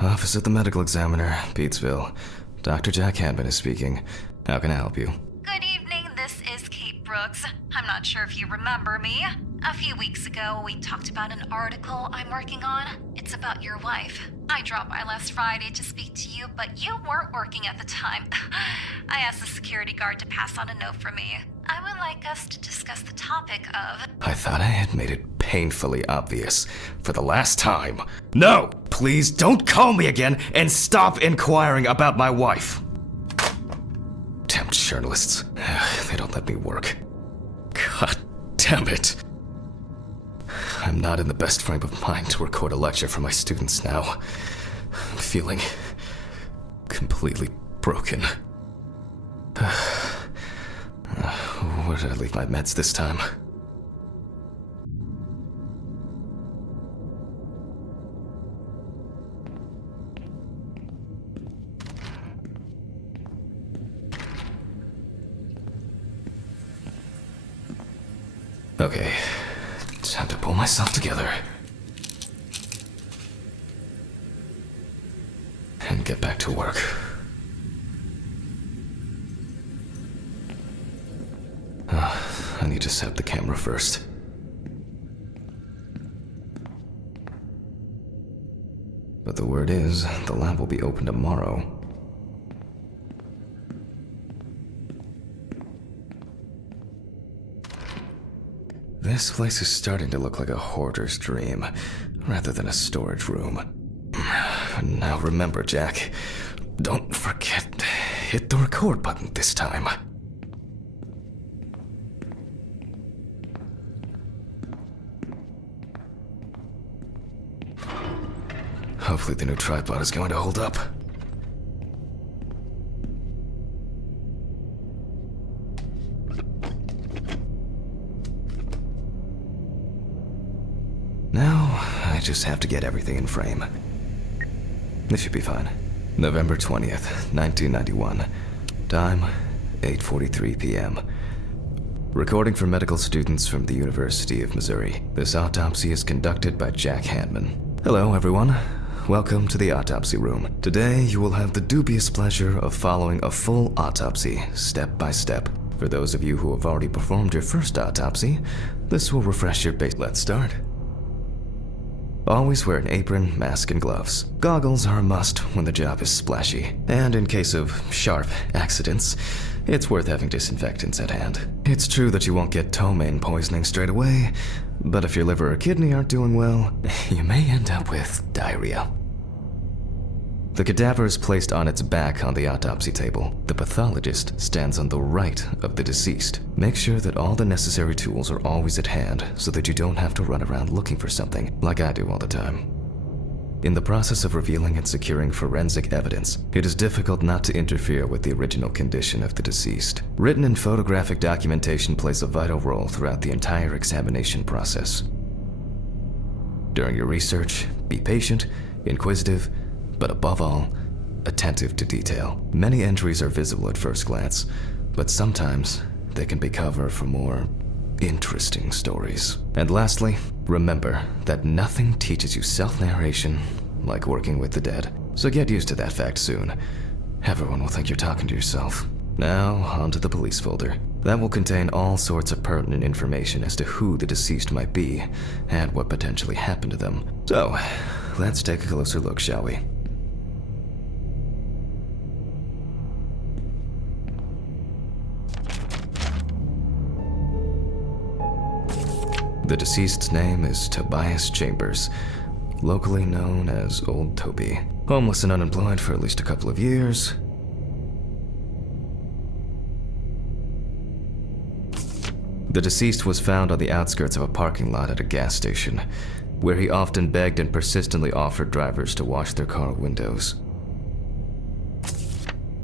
Office of the Medical Examiner, Beatsville. Dr. Jack Hanman is speaking. How can I help you? Good evening, this is Kate Brooks. I'm not sure if you remember me. A few weeks ago, we talked about an article I'm working on. It's about your wife. I dropped by last Friday to speak to you, but you weren't working at the time. I asked the security guard to pass on a note for me. I would like us to discuss the topic of... I thought I had made it painfully obvious for the last time. No! Please don't call me again and stop inquiring about my wife. Damn journalists. They don't let me work. God damn it. I'm not in the best frame of mind to record a lecture for my students now. I'm feeling completely broken. Where did I leave my meds this time? Okay, time to pull myself together. And get back to work. I need to set up the camera first. But the word is, the lab will be open tomorrow. This place is starting to look like a hoarder's dream, rather than a storage room. Now remember, Jack, don't forget, hit the record button this time. Hopefully the new tripod is going to hold up. Now, I just have to get everything in frame. This should be fine. November 20th, 1991. Time, 8:43 p.m. Recording for medical students from the University of Missouri. This autopsy is conducted by Jack Hanman. Hello, everyone. Welcome to the autopsy room. Today, you will have the dubious pleasure of following a full autopsy, step by step. For those of you who have already performed your first autopsy, this will refresh your base. Let's start. Always wear an apron, mask, and gloves. Goggles are a must when the job is splashy. And in case of sharp accidents, it's worth having disinfectants at hand. It's true that you won't get ptomaine poisoning straight away, but if your liver or kidney aren't doing well, you may end up with diarrhea. The cadaver is placed on its back on the autopsy table. The pathologist stands on the right of the deceased. Make sure that all the necessary tools are always at hand so that you don't have to run around looking for something, like I do all the time. In the process of revealing and securing forensic evidence, it is difficult not to interfere with the original condition of the deceased. Written and photographic documentation plays a vital role throughout the entire examination process. During your research, be patient, inquisitive, but above all, attentive to detail. Many entries are visible at first glance, but sometimes they can be cover for more interesting stories. And lastly, remember that nothing teaches you self-narration like working with the dead. So get used to that fact soon. Everyone will think you're talking to yourself. Now, onto the police folder. That will contain all sorts of pertinent information as to who the deceased might be and what potentially happened to them. So, let's take a closer look, shall we? The deceased's name is Tobias Chambers, locally known as Old Toby. Homeless and unemployed for at least a couple of years. The deceased was found on the outskirts of a parking lot at a gas station, where he often begged and persistently offered drivers to wash their car windows.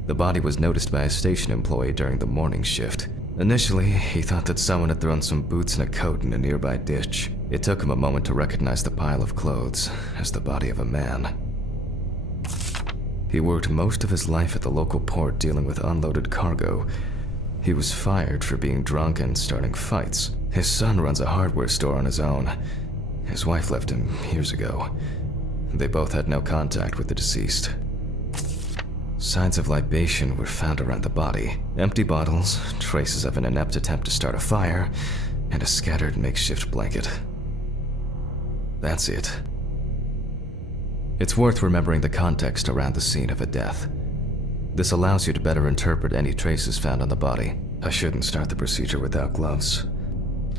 The body was noticed by a station employee during the morning shift. Initially, he thought that someone had thrown some boots and a coat in a nearby ditch. It took him a moment to recognize the pile of clothes as the body of a man. He worked most of his life at the local port dealing with unloaded cargo. He was fired for being drunk and starting fights. His son runs a hardware store on his own. His wife left him years ago. They both had no contact with the deceased. Signs of libation were found around the body. Empty bottles, traces of an inept attempt to start a fire, and a scattered makeshift blanket. That's it. It's worth remembering the context around the scene of a death. This allows you to better interpret any traces found on the body. I shouldn't start the procedure without gloves.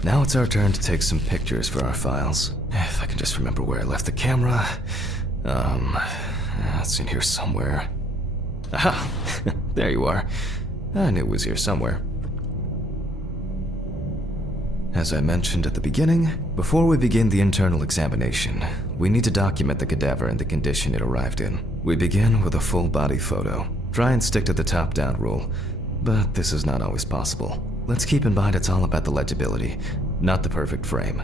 Now it's our turn to take some pictures for our files. If I can just remember where I left the camera. It's in here somewhere. Aha! There you are. I knew it was here somewhere. As I mentioned at the beginning, before we begin the internal examination, we need to document the cadaver and the condition it arrived in. We begin with a full body photo. Try and stick to the top-down rule, but this is not always possible. Let's keep in mind it's all about the legibility, not the perfect frame.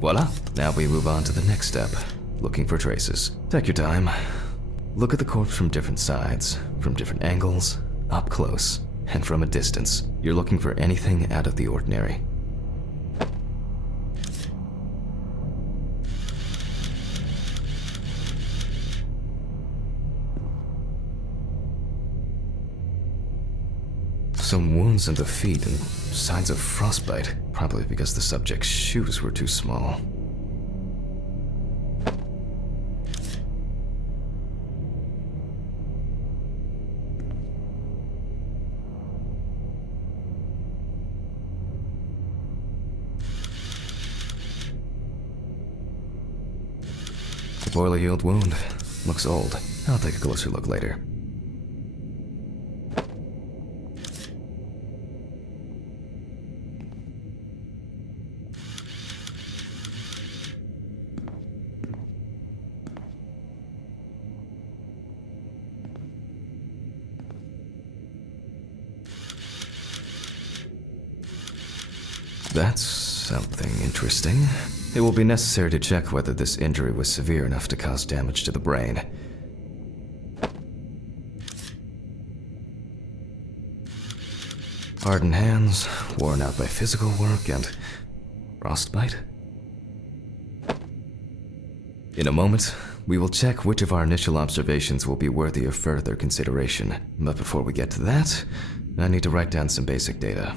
Voila, now we move on to the next step, looking for traces. Take your time. Look at the corpse from different sides, from different angles, up close, and from a distance. You're looking for anything out of the ordinary. Some wounds in the feet and signs of frostbite, probably because the subject's shoes were too small. A poorly healed wound. Looks old. I'll take a closer look later. That's something interesting. It will be necessary to check whether this injury was severe enough to cause damage to the brain. Hardened hands, worn out by physical work, and frostbite? In a moment, we will check which of our initial observations will be worthy of further consideration. But before we get to that, I need to write down some basic data.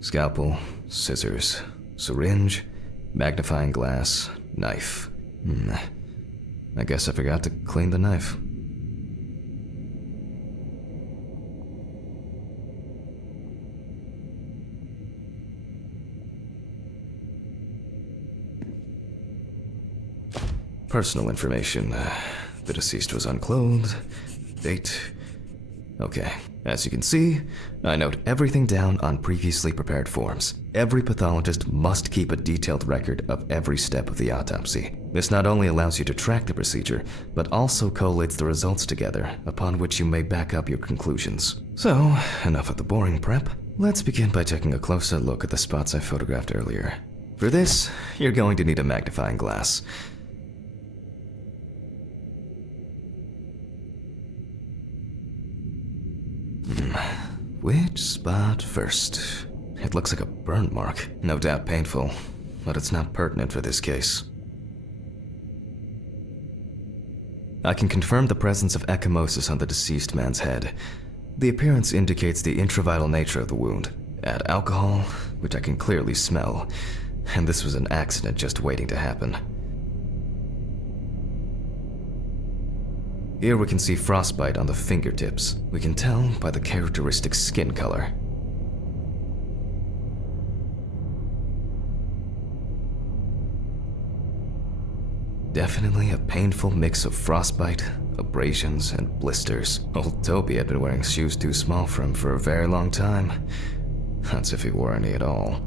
Scalpel, scissors, syringe, magnifying glass, knife. I guess I forgot to clean the knife. Personal information. The deceased was unclothed. Date. Okay. As you can see, I note everything down on previously prepared forms. Every pathologist must keep a detailed record of every step of the autopsy. This not only allows you to track the procedure, but also collates the results together, upon which you may back up your conclusions. So, enough of the boring prep. Let's begin by taking a closer look at the spots I photographed earlier. For this, you're going to need a magnifying glass. Which spot first? It looks like a burn mark. No doubt painful, but it's not pertinent for this case. I can confirm the presence of ecchymosis on the deceased man's head. The appearance indicates the intravital nature of the wound. Add alcohol, which I can clearly smell, and this was an accident just waiting to happen. Here we can see frostbite on the fingertips. We can tell by the characteristic skin color. Definitely a painful mix of frostbite, abrasions, and blisters. Old Toby had been wearing shoes too small for him for a very long time. That's if he wore any at all.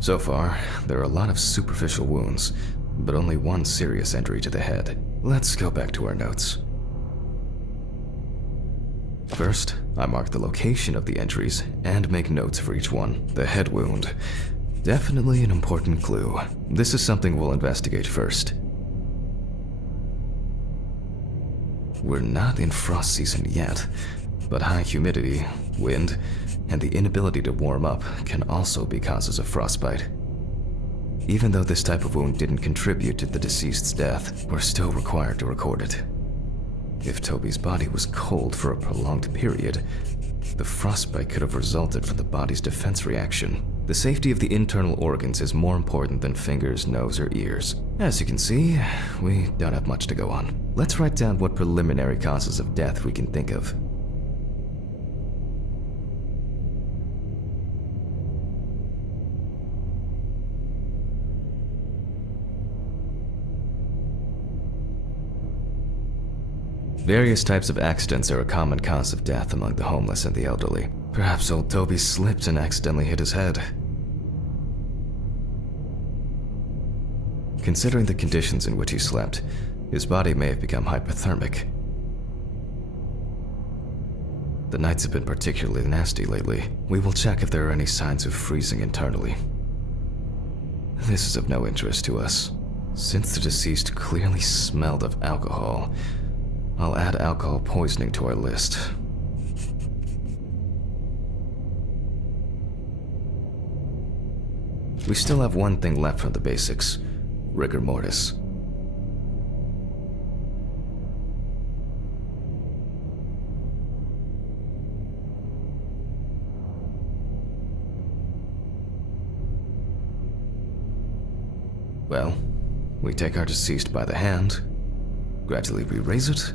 So far, there are a lot of superficial wounds, but only one serious injury to the head. Let's go back to our notes. First, I mark the location of the injuries and make notes for each one. The head wound. Definitely an important clue. This is something we'll investigate first. We're not in frost season yet, but high humidity, wind, and the inability to warm up can also be causes of frostbite. Even though this type of wound didn't contribute to the deceased's death, we're still required to record it. If Toby's body was cold for a prolonged period, the frostbite could have resulted from the body's defense reaction. The safety of the internal organs is more important than fingers, nose, or ears. As you can see, we don't have much to go on. Let's write down what preliminary causes of death we can think of. Various types of accidents are a common cause of death among the homeless and the elderly. Perhaps old Toby slipped and accidentally hit his head. Considering the conditions in which he slept, his body may have become hypothermic. The nights have been particularly nasty lately. We will check if there are any signs of freezing internally. This is of no interest to us. Since the deceased clearly smelled of alcohol, I'll add alcohol poisoning to our list. We still have one thing left from the basics: rigor mortis. Well, we take our deceased by the hand, gradually re-raise it,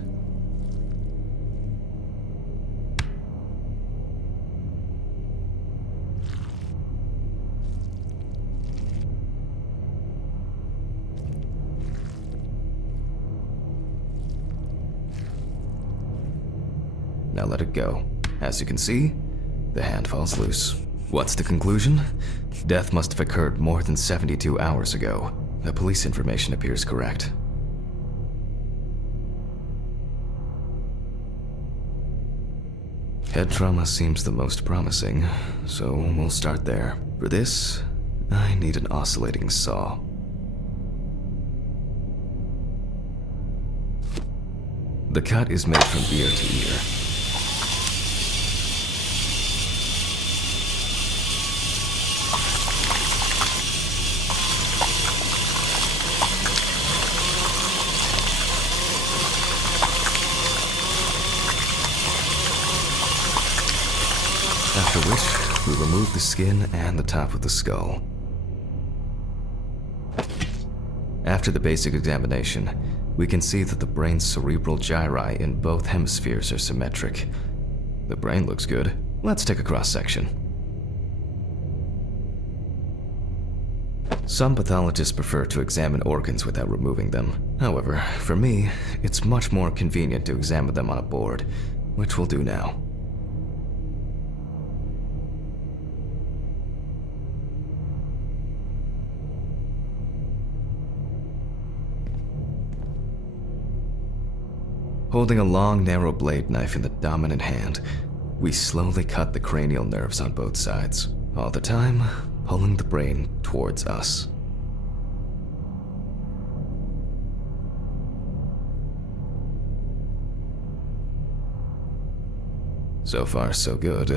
now let it go. As you can see, the hand falls loose. What's the conclusion? Death must have occurred more than 72 hours ago. The police information appears correct. Head trauma seems the most promising, so we'll start there. For this, I need an oscillating saw. The cut is made from ear to ear. After which, we remove the skin and the top of the skull. After the basic examination, we can see that the brain's cerebral gyri in both hemispheres are symmetric. The brain looks good. Let's take a cross-section. Some pathologists prefer to examine organs without removing them. However, for me, it's much more convenient to examine them on a board, which we'll do now. Holding a long, narrow blade knife in the dominant hand, we slowly cut the cranial nerves on both sides, all the time pulling the brain towards us. So far, so good.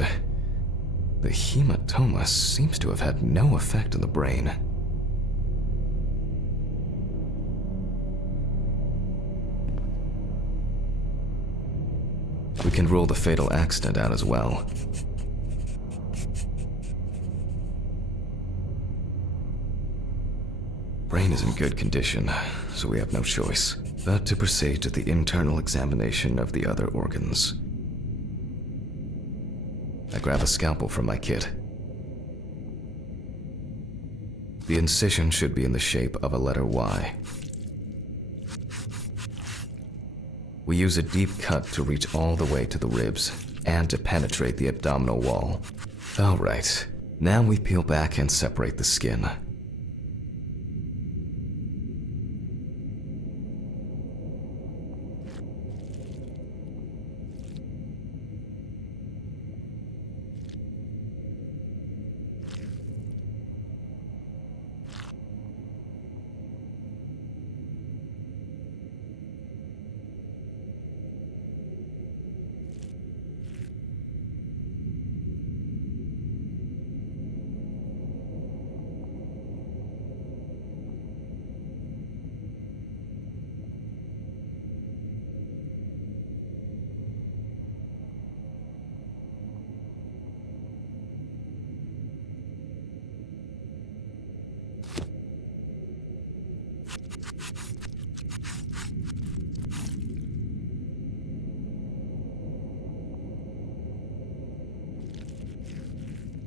The hematoma seems to have had no effect on the brain. We can rule the fatal accident out as well. Brain is in good condition, so we have no choice but to proceed to the internal examination of the other organs. I grab a scalpel from my kit. The incision should be in the shape of a letter Y. We use a deep cut to reach all the way to the ribs and to penetrate the abdominal wall. Alright, now we peel back and separate the skin.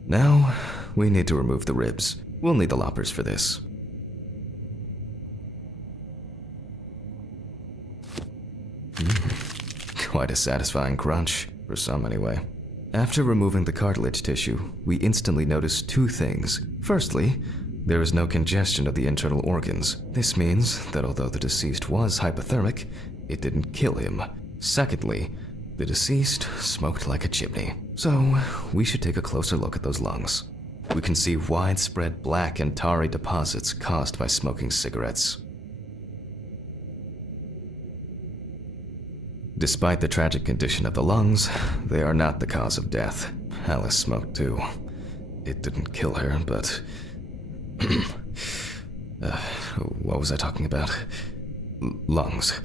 Now, we need to remove the ribs. We'll need the loppers for this. Quite a satisfying crunch, for some anyway. After removing the cartilage tissue, we instantly notice two things. Firstly, there is no congestion of the internal organs. This means that although the deceased was hypothermic, it didn't kill him. Secondly, the deceased smoked like a chimney. So, we should take a closer look at those lungs. We can see widespread black and tarry deposits caused by smoking cigarettes. Despite the tragic condition of the lungs, they are not the cause of death. Alice smoked too. It didn't kill her, but... what was I talking about? Lungs.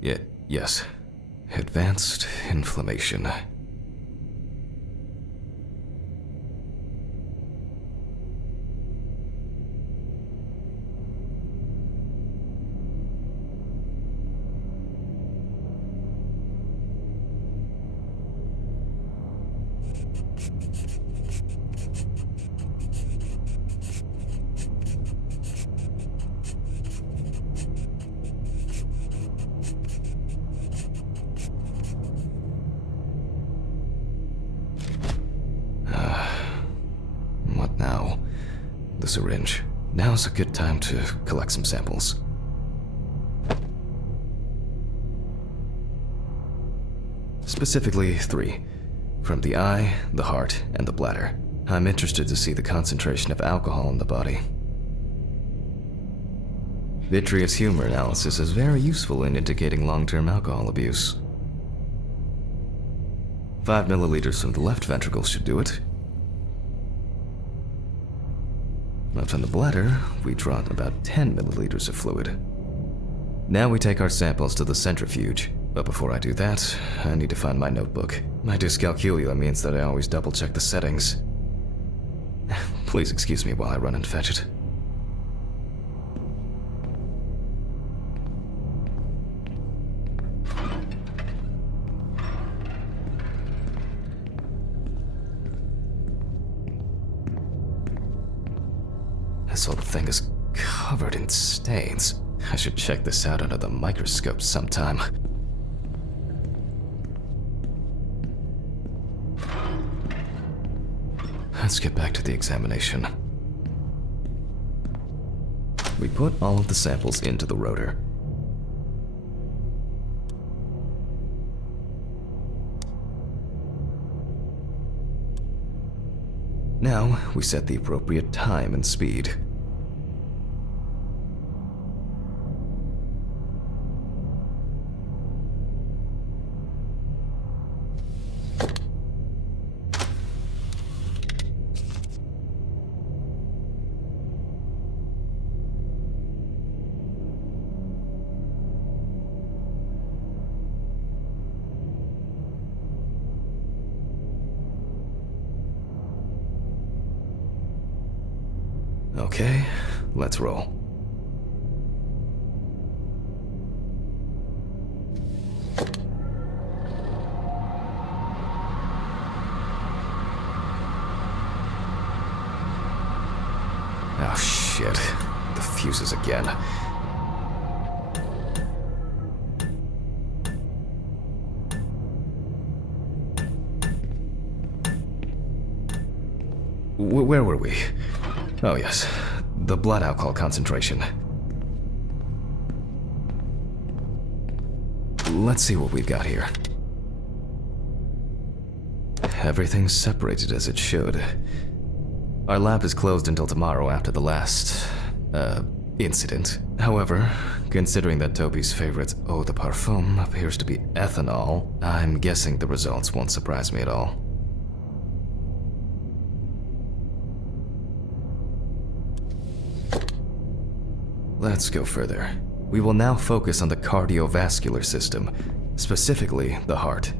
Yes. Advanced inflammation. What now? The syringe. Now's a good time to collect some samples. Specifically 3. From the eye, the heart, and the bladder. I'm interested to see the concentration of alcohol in the body. Vitreous humor analysis is very useful in indicating long-term alcohol abuse. 5 milliliters from the left ventricle should do it. But from the bladder, we draw about 10 milliliters of fluid. Now we take our samples to the centrifuge. But before I do that, I need to find my notebook. My dyscalculia means that I always double-check the settings. Please excuse me while I run and fetch it. This whole thing is covered in stains. I should check this out under the microscope sometime. Let's get back to the examination. We put all of the samples into the rotor. Now, we set the appropriate time and speed. Okay, let's roll. Oh shit, the fuses again. Where were we? Oh yes, the blood alcohol concentration. Let's see what we've got here. Everything's separated as it should. Our lab is closed until tomorrow after the last, incident. However, considering that Toby's favorite eau de parfum appears to be ethanol, I'm guessing the results won't surprise me at all. Let's go further. We will now focus on the cardiovascular system, specifically the heart.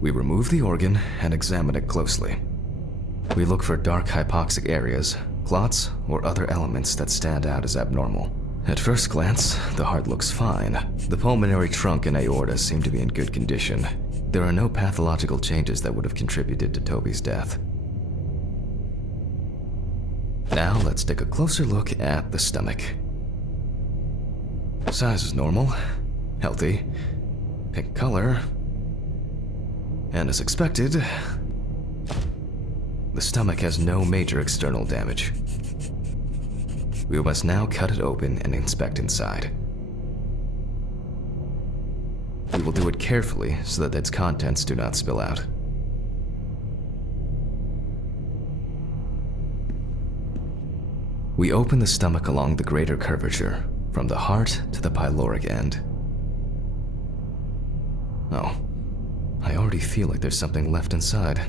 We remove the organ and examine it closely. We look for dark hypoxic areas, clots, or other elements that stand out as abnormal. At first glance, the heart looks fine. The pulmonary trunk and aorta seem to be in good condition. There are no pathological changes that would have contributed to Toby's death. Now let's take a closer look at the stomach. Size is normal, healthy, pink color, and as expected, the stomach has no major external damage. We must now cut it open and inspect inside. We will do it carefully so that its contents do not spill out. We open the stomach along the greater curvature, from the heart to the pyloric end. Oh, I already feel like there's something left inside.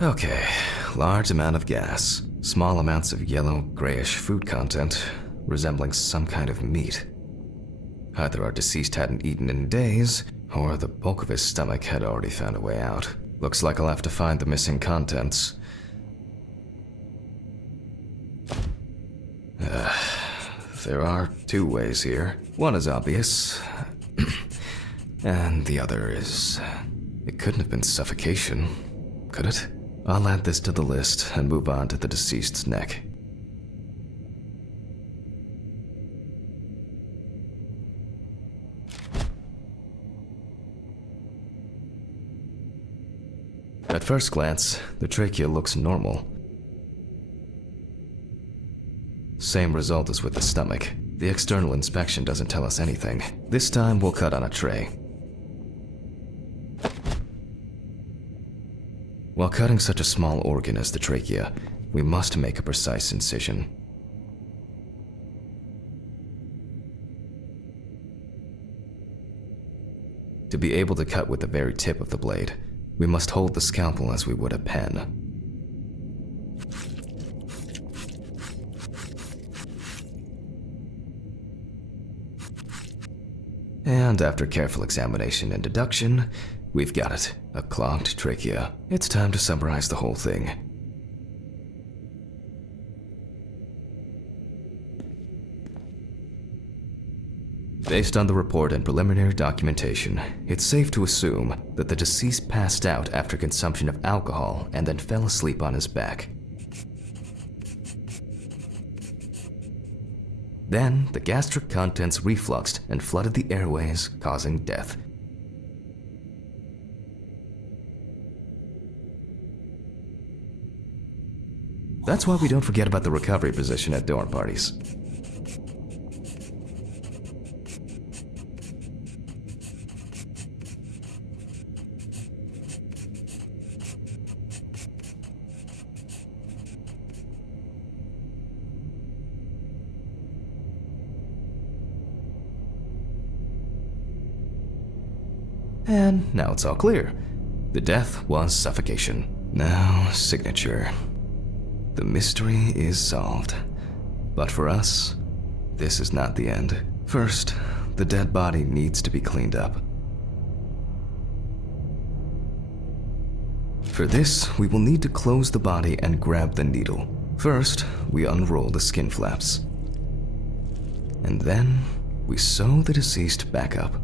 Okay, large amount of gas, small amounts of yellow, grayish food content, resembling some kind of meat. Either our deceased hadn't eaten in days, or the bulk of his stomach had already found a way out. Looks like I'll have to find the missing contents. There are two ways here. One is obvious, and the other is... It couldn't have been suffocation, could it? I'll add this to the list and move on to the deceased's neck. At first glance, the trachea looks normal. Same result as with the stomach. The external inspection doesn't tell us anything. This time we'll cut on a tray. While cutting such a small organ as the trachea, we must make a precise incision. To be able to cut with the very tip of the blade, we must hold the scalpel as we would a pen. And after careful examination and deduction, we've got it, a clogged trachea. It's time to summarize the whole thing. Based on the report and preliminary documentation, it's safe to assume that the deceased passed out after consumption of alcohol and then fell asleep on his back. Then, the gastric contents refluxed and flooded the airways, causing death. That's why we don't forget about the recovery position at dorm parties. And now it's all clear. The death was suffocation. Now, signature. The mystery is solved. But for us, this is not the end. First, the dead body needs to be cleaned up. For this, we will need to close the body and grab the needle. First, we unroll the skin flaps. and then we sew the deceased back up.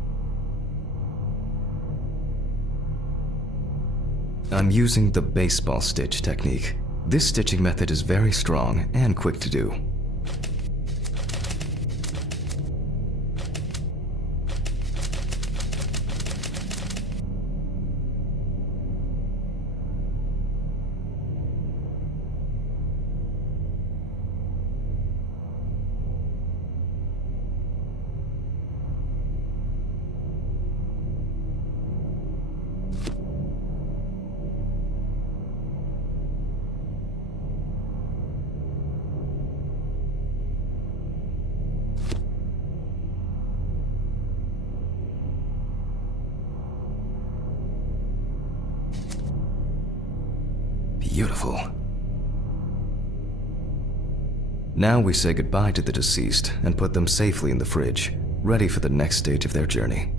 I'm using the baseball stitch technique. This stitching method is very strong and quick to do. Beautiful. Now we say goodbye to the deceased and put them safely in the fridge, ready for the next stage of their journey.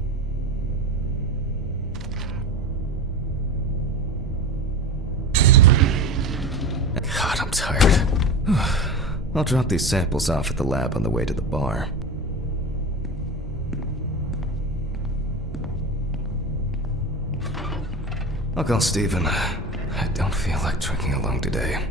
God, I'm tired. I'll drop these samples off at the lab on the way to the bar. I'll call Steven. I don't feel like trekking along today.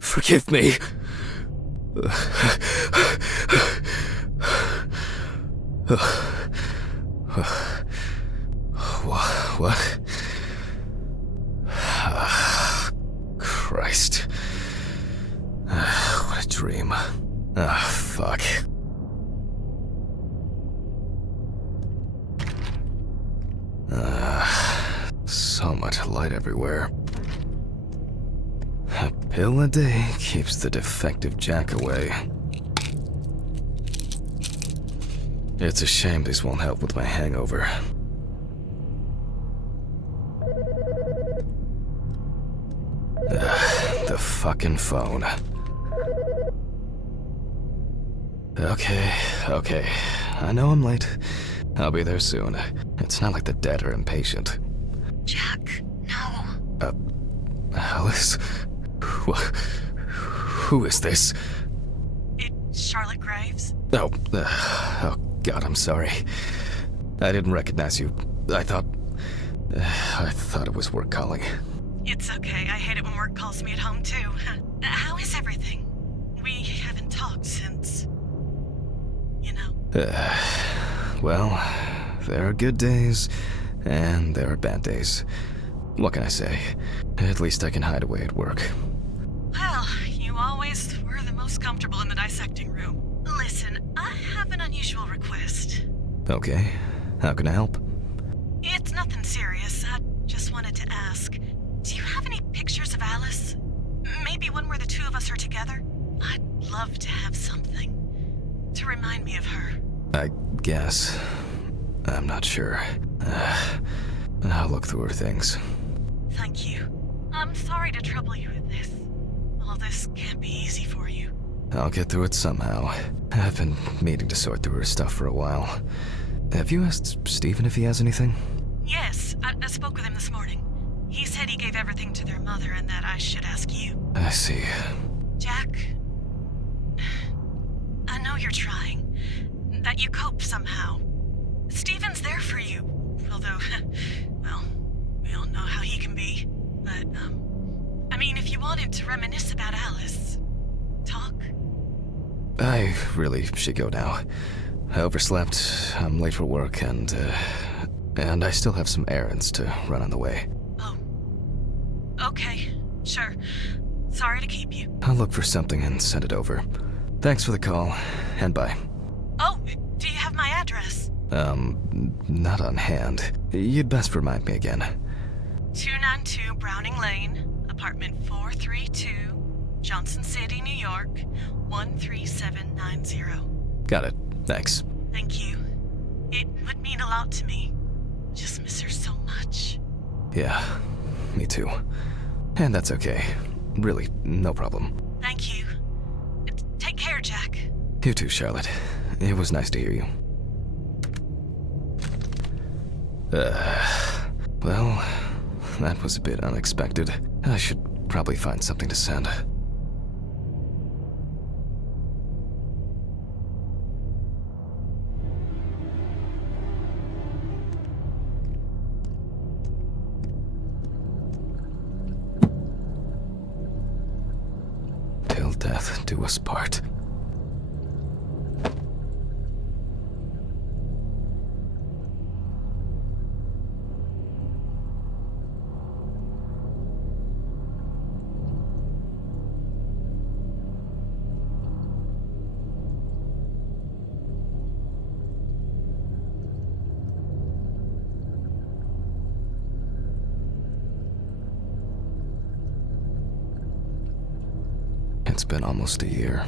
Forgive me. What? Christ. What a dream. Fuck. So much light everywhere. A pill a day keeps the defective jack away. It's a shame these won't help with my hangover. The fucking phone. Okay. I know I'm late. I'll be there soon. It's not like the dead are impatient. Jack, no. Alice? Who is this? It's Charlotte Graves. Oh God, I'm sorry. I didn't recognize you. I thought it was work calling. It's okay. I hate it when work calls me at home, too. How is everything? We haven't talked since... you know. Well, there are good days, and there are bad days. What can I say? At least I can hide away at work. Well, you always were the most comfortable in the dissecting room. Listen, I have an unusual request. Okay, how can I help? It's nothing serious. I just wanted to ask, do you have any pictures of Alice? Maybe one where the two of us are together? I'd love to have something to remind me of her. I guess. I'm not sure. I'll look through her things. Thank you. I'm sorry to trouble you with this. All this can't be easy for you. I'll get through it somehow. I've been meaning to sort through her stuff for a while. Have you asked Steven if he has anything? Yes, I spoke with him this morning. He said he gave everything to their mother and that I should ask you. I see. Jack, I know you're trying, that you cope somehow. Steven's there for you, although, well, we all know how he can be. But, I mean, if you wanted to reminisce about Alice, talk. I really should go now. I overslept, I'm late for work, and I still have some errands to run on the way. Oh. Okay, sure. Sorry to keep you. I'll look for something and send it over. Thanks for the call, and bye. Oh, do you have my address? Not on hand. You'd best remind me again. 292 Browning Lane, apartment 432, Johnson City, New York, 13790. Got it. Thanks. Thank you. It would mean a lot to me. Just miss her so much. Yeah, me too. And that's okay. Really, no problem. Thank you. Take care, Jack. You too, Charlotte. It was nice to hear you. Well, that was a bit unexpected. I should probably find something to send. Till death do us part. It's been almost a year.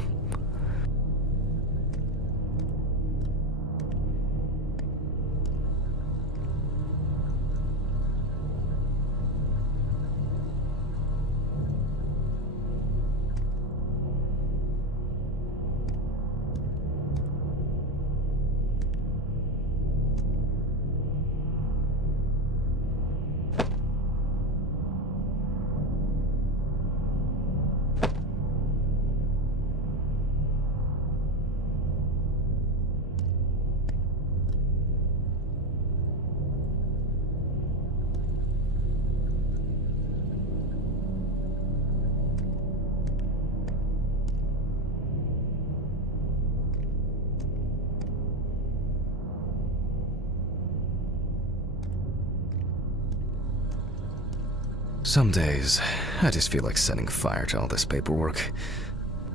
Some days, I just feel like setting fire to all this paperwork.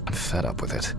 I'm fed up with it.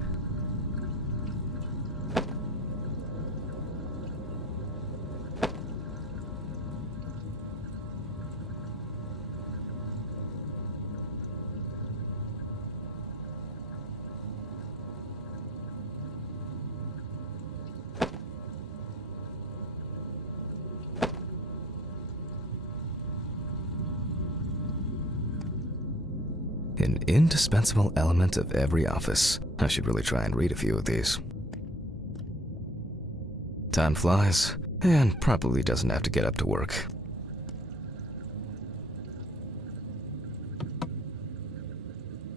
An indispensable element of every office. I should really try and read a few of these. Time flies, and probably doesn't have to get up to work.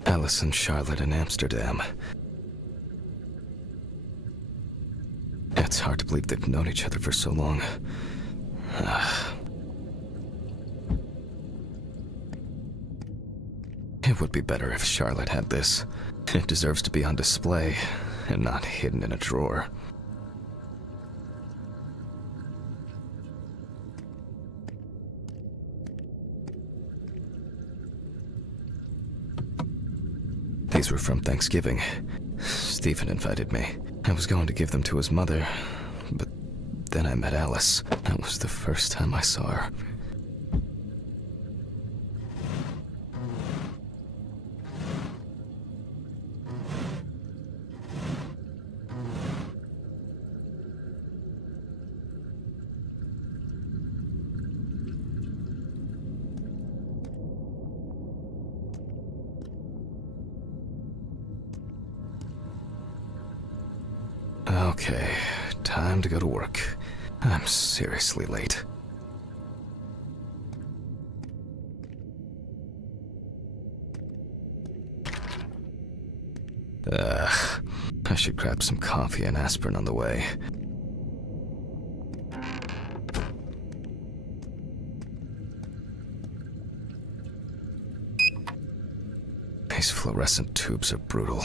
Alice and Charlotte in Amsterdam. It's hard to believe they've known each other for so long. It would be better if Charlotte had this. It deserves to be on display, and not hidden in a drawer. These were from Thanksgiving. Stephen invited me. I was going to give them to his mother, but then I met Alice. That was the first time I saw her. Okay, time to go to work. I'm seriously late. should grab some coffee and aspirin on the way. These fluorescent tubes are brutal.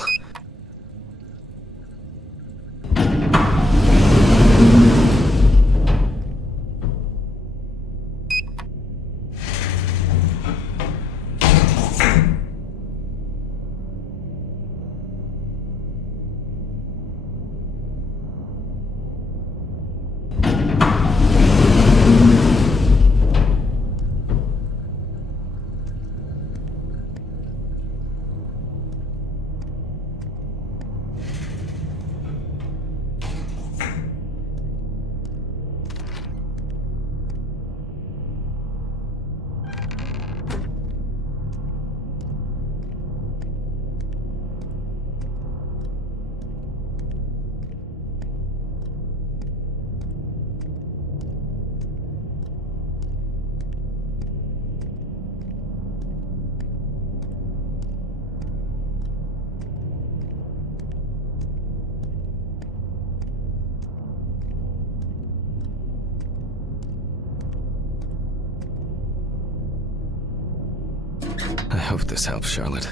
I hope this helps, Charlotte.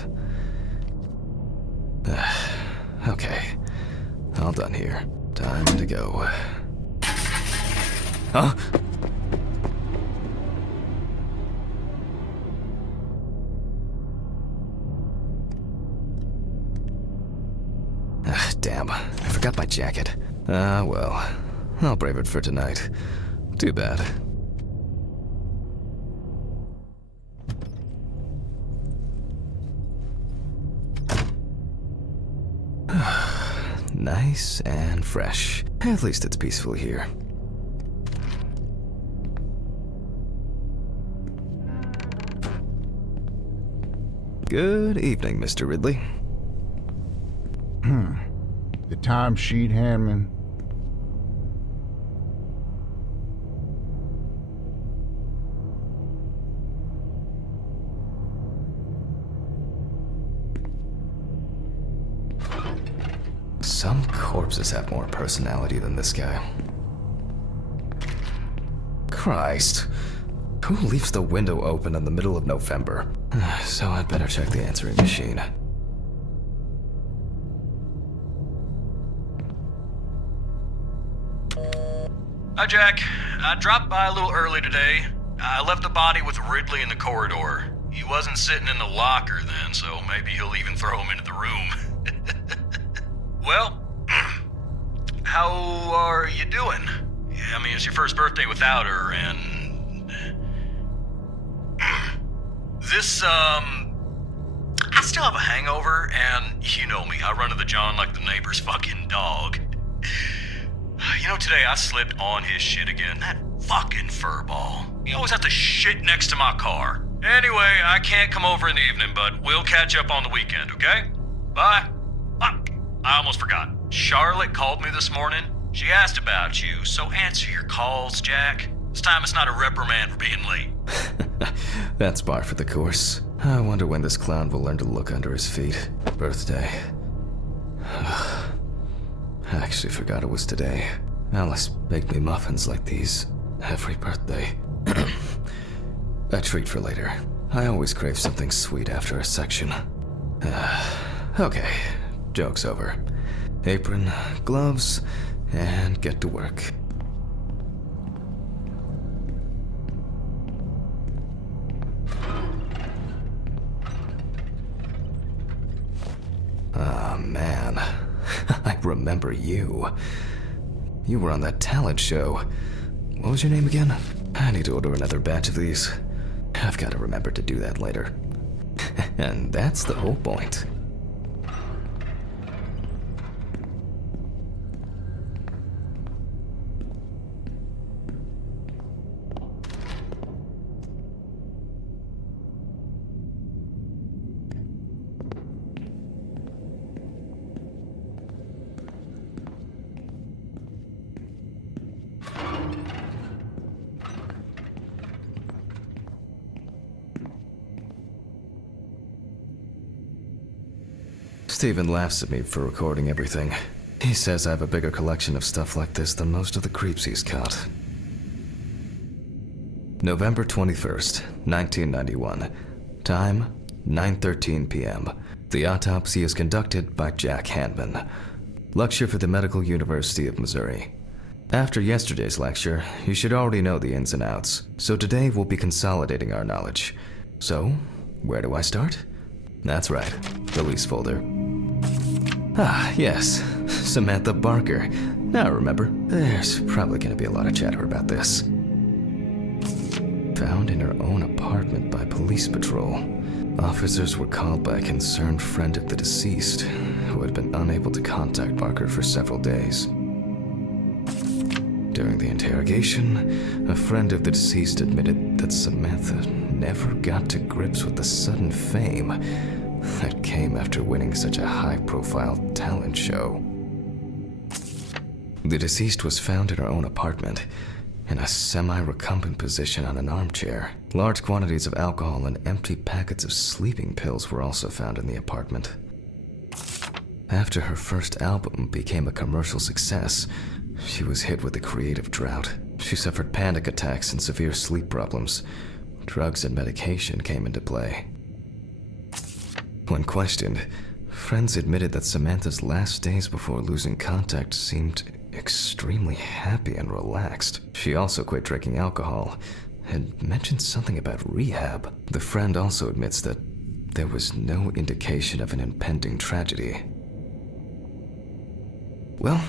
Okay. All done here. Time to go. Huh? Damn. I forgot my jacket. Well. I'll brave it for tonight. Too bad. Nice and fresh. At least it's peaceful here. Good evening, Mr. Ridley. The timesheet, Handman. Some corpses have more personality than this guy. Christ. Who leaves the window open in the middle of November? So I'd better check the answering machine. Hi, Jack. I dropped by a little early today. I left the body with Ridley in the corridor. He wasn't sitting in the locker then, so maybe he'll even throw him into the room. Well, how are you doing? I mean, it's your first birthday without her, and... This, I still have a hangover, and you know me, I run to the John like the neighbor's fucking dog. You know, today I slipped on his shit again. That fucking furball. He always has to shit next to my car. Anyway, I can't come over in the evening, but we'll catch up on the weekend, okay? Bye. Fuck. I almost forgot. Charlotte called me this morning. She asked about you, so answer your calls, Jack. This time it's not a reprimand for being late. That's par for the course. I wonder when this clown will learn to look under his feet. Birthday. I actually forgot it was today. Alice baked me muffins like these every birthday. A treat for later. I always crave something sweet after a section. Okay, joke's over. Apron, gloves, and get to work. Ah, man. I remember you. You were on that talent show. What was your name again? I need to order another batch of these. I've got to remember to do that later. And that's the whole point. Steven laughs at me for recording everything. He says I have a bigger collection of stuff like this than most of the creeps he's caught. November 21st, 1991. Time, 9:13 p.m. The autopsy is conducted by Jack Hanman. Lecture for the Medical University of Missouri. After yesterday's lecture, you should already know the ins and outs, so today we'll be consolidating our knowledge. So, where do I start? That's right, release folder. Ah, yes, Samantha Barker. Now I remember, there's probably going to be a lot of chatter about this. Found in her own apartment by police patrol. Officers were called by a concerned friend of the deceased, who had been unable to contact Barker for several days. During the interrogation, a friend of the deceased admitted that Samantha never got to grips with the sudden fame that came after winning such a high-profile talent show. The deceased was found in her own apartment, in a semi-recumbent position on an armchair. Large quantities of alcohol and empty packets of sleeping pills were also found in the apartment. After her first album became a commercial success, she was hit with a creative drought. She suffered panic attacks and severe sleep problems. Drugs and medication came into play. When questioned, friends admitted that Samantha's last days before losing contact seemed extremely happy and relaxed. She also quit drinking alcohol and mentioned something about rehab. The friend also admits that there was no indication of an impending tragedy. Well,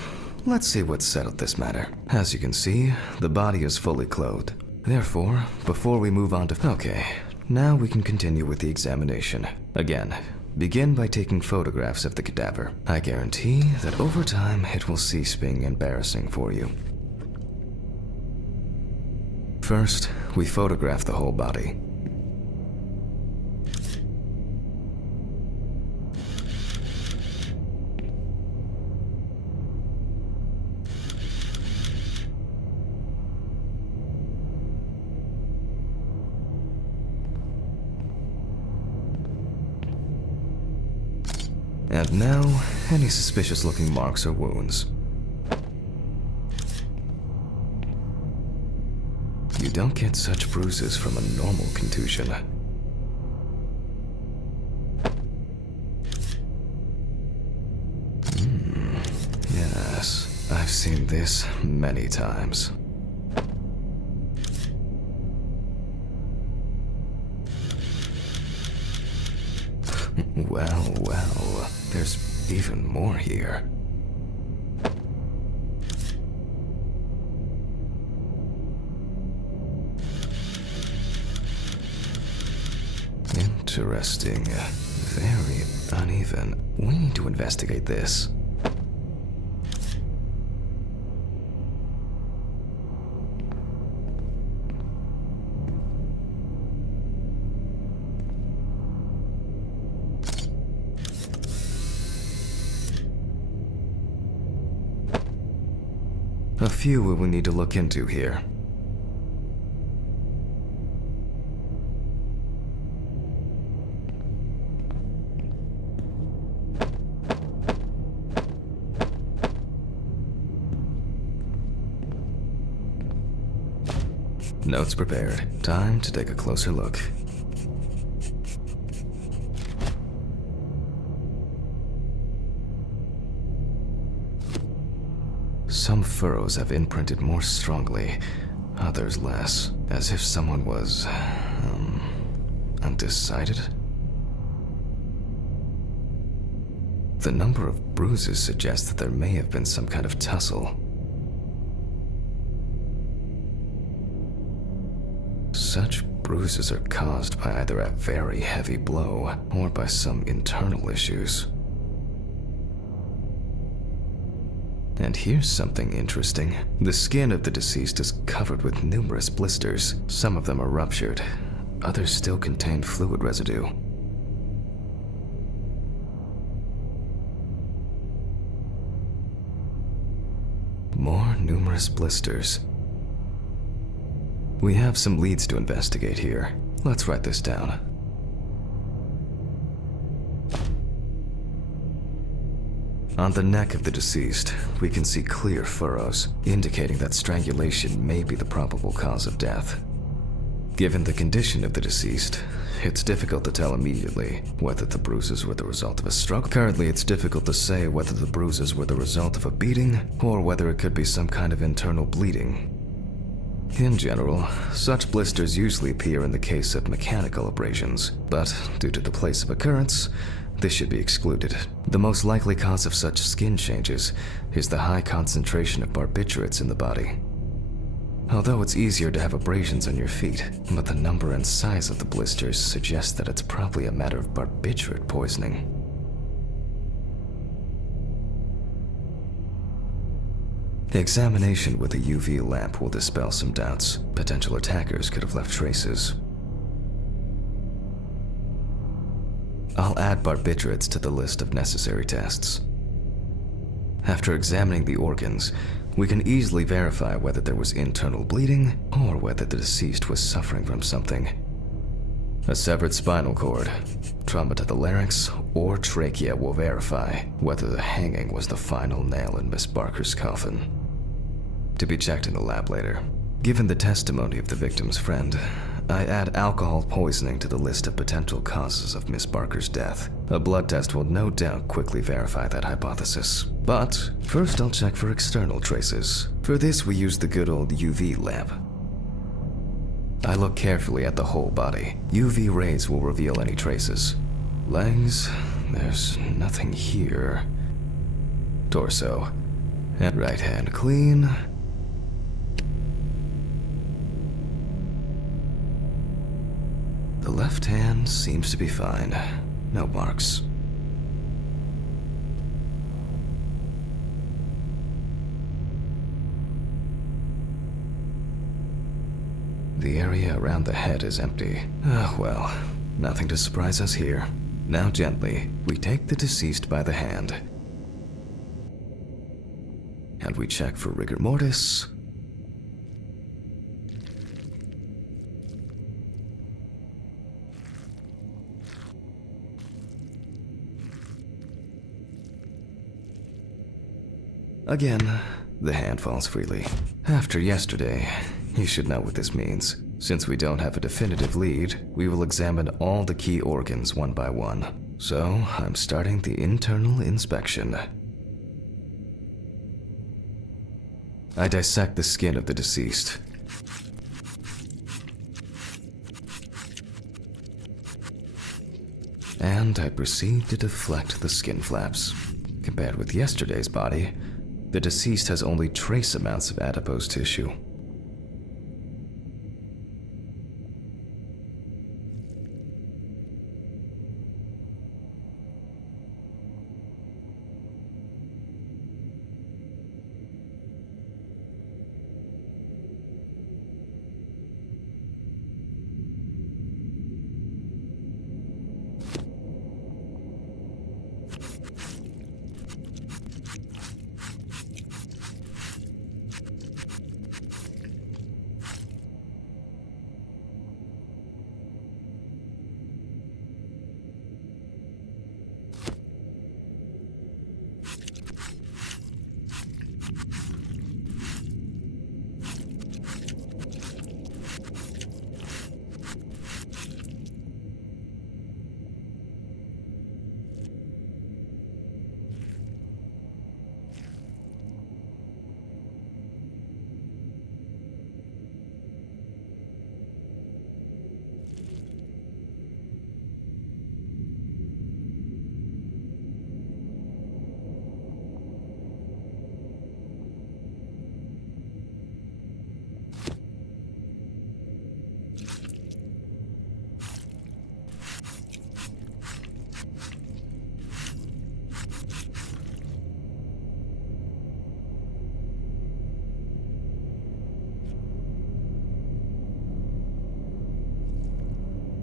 let's see what settled this matter. As you can see, the body is fully clothed. Therefore, before we move on to... Okay, now we can continue with the examination. Again, begin by taking photographs of the cadaver. I guarantee that over time it will cease being embarrassing for you. First, we photograph the whole body. And now, any suspicious-looking marks or wounds. You don't get such bruises from a normal contusion. Yes, I've seen this many times. Well, there's even more here. Interesting. Very uneven. We need to investigate this. A few we will need to look into here. Notes prepared. Time to take a closer look. Some furrows have imprinted more strongly, others less, as if someone was, undecided. The number of bruises suggests that there may have been some kind of tussle. Such bruises are caused by either a very heavy blow or by some internal issues. And here's something interesting. The skin of the deceased is covered with numerous blisters. Some of them are ruptured. Others still contain fluid residue. More numerous blisters. We have some leads to investigate here. Let's write this down. On the neck of the deceased, we can see clear furrows, indicating that strangulation may be the probable cause of death. Given the condition of the deceased, it's difficult to tell immediately whether the bruises were the result of a struggle. Currently, it's difficult to say whether the bruises were the result of a beating or whether it could be some kind of internal bleeding. In general, such blisters usually appear in the case of mechanical abrasions, but due to the place of occurrence, this should be excluded. The most likely cause of such skin changes is the high concentration of barbiturates in the body. Although it's easier to have abrasions on your feet, but the number and size of the blisters suggests that it's probably a matter of barbiturate poisoning. The examination with a UV lamp will dispel some doubts. Potential attackers could have left traces. I'll add barbiturates to the list of necessary tests. After examining the organs, we can easily verify whether there was internal bleeding or whether the deceased was suffering from something. A severed spinal cord, trauma to the larynx, or trachea will verify whether the hanging was the final nail in Miss Barker's coffin. To be checked in the lab later. Given the testimony of the victim's friend, I add alcohol poisoning to the list of potential causes of Miss Barker's death. A blood test will no doubt quickly verify that hypothesis. But first I'll check for external traces. For this we use the good old UV lamp. I look carefully at the whole body. UV rays will reveal any traces. Legs, there's nothing here. Torso, and right hand clean. The left hand seems to be fine. No marks. The area around the head is empty. Well, nothing to surprise us here. Now gently, we take the deceased by the hand. And we check for rigor mortis. Again, the hand falls freely. After yesterday, you should know what this means. Since we don't have a definitive lead, we will examine all the key organs one by one. So, I'm starting the internal inspection. I dissect the skin of the deceased. And I proceed to deflect the skin flaps. Compared with yesterday's body, the deceased has only trace amounts of adipose tissue.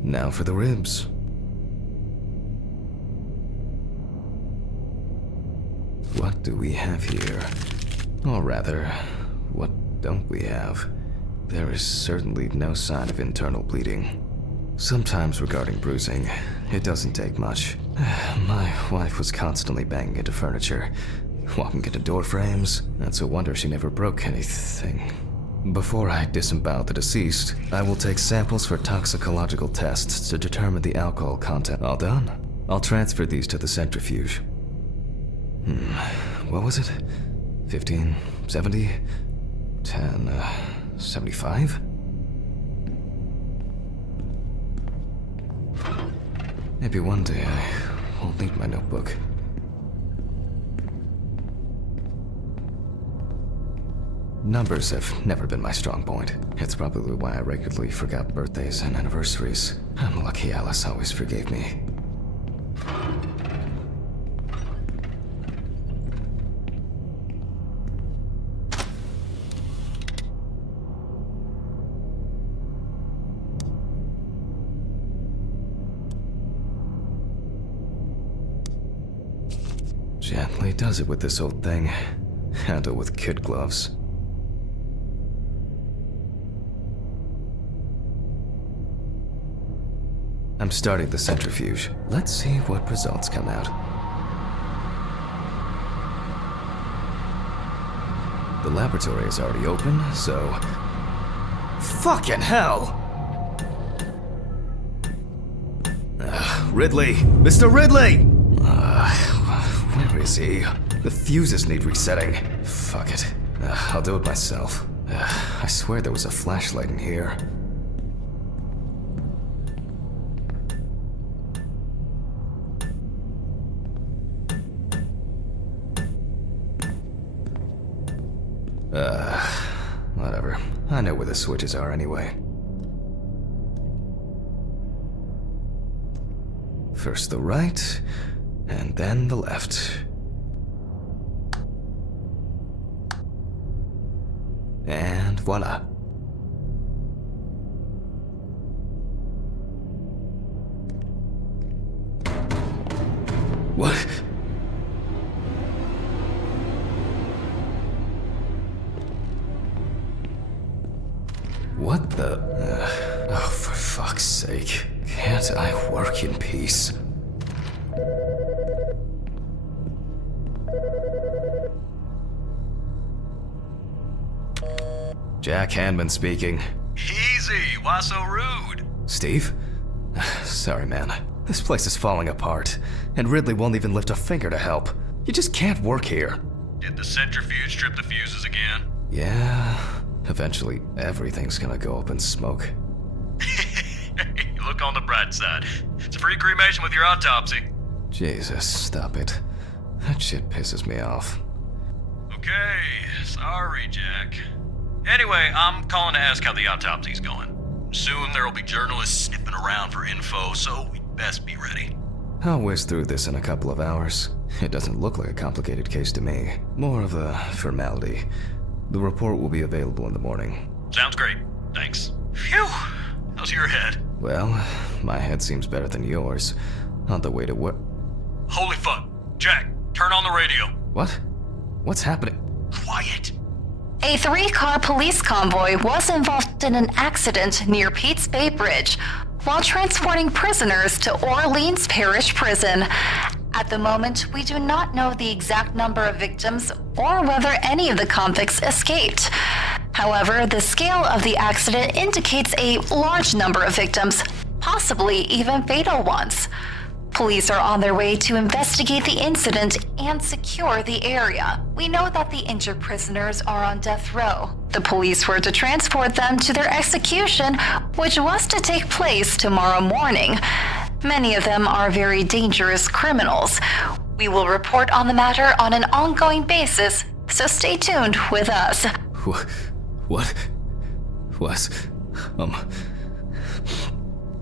Now for the ribs. What do we have here? Or rather, what don't we have? There is certainly no sign of internal bleeding. Sometimes regarding bruising, it doesn't take much. My wife was constantly banging into furniture, walking into door frames. It's a wonder she never broke anything. Before I disembowel the deceased, I will take samples for toxicological tests to determine the alcohol content. All done. I'll transfer these to the centrifuge. What was it? 15, 70, 10, 75? Maybe one day I won't need my notebook. Numbers have never been my strong point. It's probably why I regularly forgot birthdays and anniversaries. I'm lucky Alice always forgave me. Gently does it with this old thing. Handle with kid gloves. I'm starting the centrifuge. Let's see what results come out. The laboratory is already open, so... Fucking hell! Ridley! Mr. Ridley! Where is he? The fuses need resetting. Fuck it. I'll do it myself. I swear there was a flashlight in here. Whatever. I know where the switches are anyway. First the right, and then the left. And voila. What? What the? Oh, for fuck's sake. Can't I work in peace? Jack Hanman speaking. Easy, why so rude? Steve? Sorry, man. This place is falling apart, and Ridley won't even lift a finger to help. You just can't work here. Did the centrifuge strip the fuses again? Yeah. Eventually, everything's gonna go up in smoke. Look on the bright side. It's a free cremation with your autopsy. Jesus, stop it. That shit pisses me off. Okay, sorry, Jack. Anyway, I'm calling to ask how the autopsy's going. Soon there'll be journalists sniffing around for info, so we'd best be ready. I'll whiz through this in a couple of hours. It doesn't look like a complicated case to me. More of a formality. The report will be available in the morning. Sounds great. Thanks. Phew! How's your head? Well, my head seems better than yours. On the way to work. Holy fuck. Jack, turn on the radio. What? What's happening? Quiet. A 3-car police convoy was involved in an accident near Pete's Bay Bridge while transporting prisoners to Orleans Parish Prison. At the moment, we do not know the exact number of victims or whether any of the convicts escaped. However, the scale of the accident indicates a large number of victims, possibly even fatal ones. Police are on their way to investigate the incident and secure the area. We know that the injured prisoners are on death row. The police were to transport them to their execution, which was to take place tomorrow morning. Many of them are very dangerous criminals. We will report on the matter on an ongoing basis, so stay tuned with us. What?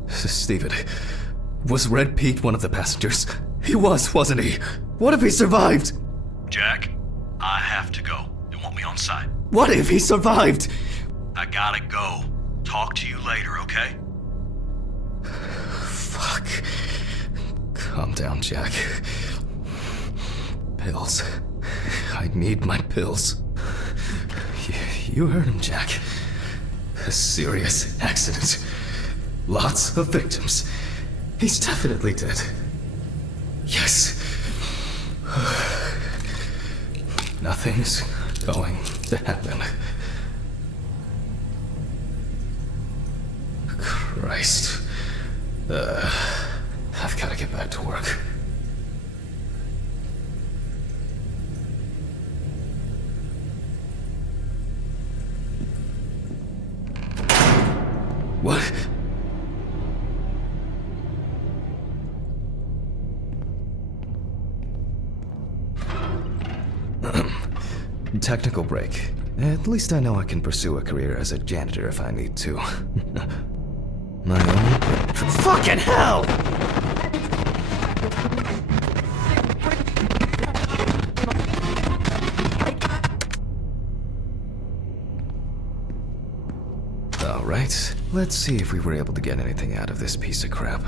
Steven, was Red Pete one of the passengers? He was, wasn't he? What if he survived? Jack, I have to go. They want me on site. What if he survived? I gotta go. Talk to you later, okay? Fuck. Calm down, Jack. Pills. I need my pills. You heard him, Jack. A serious accident. Lots of victims. He's definitely dead. Yes. Nothing's going to happen. Christ. I've got to get back to work. What? Technical break. At least I know I can pursue a career as a janitor if I need to. My own... Fucking hell! Alright, let's see if we were able to get anything out of this piece of crap.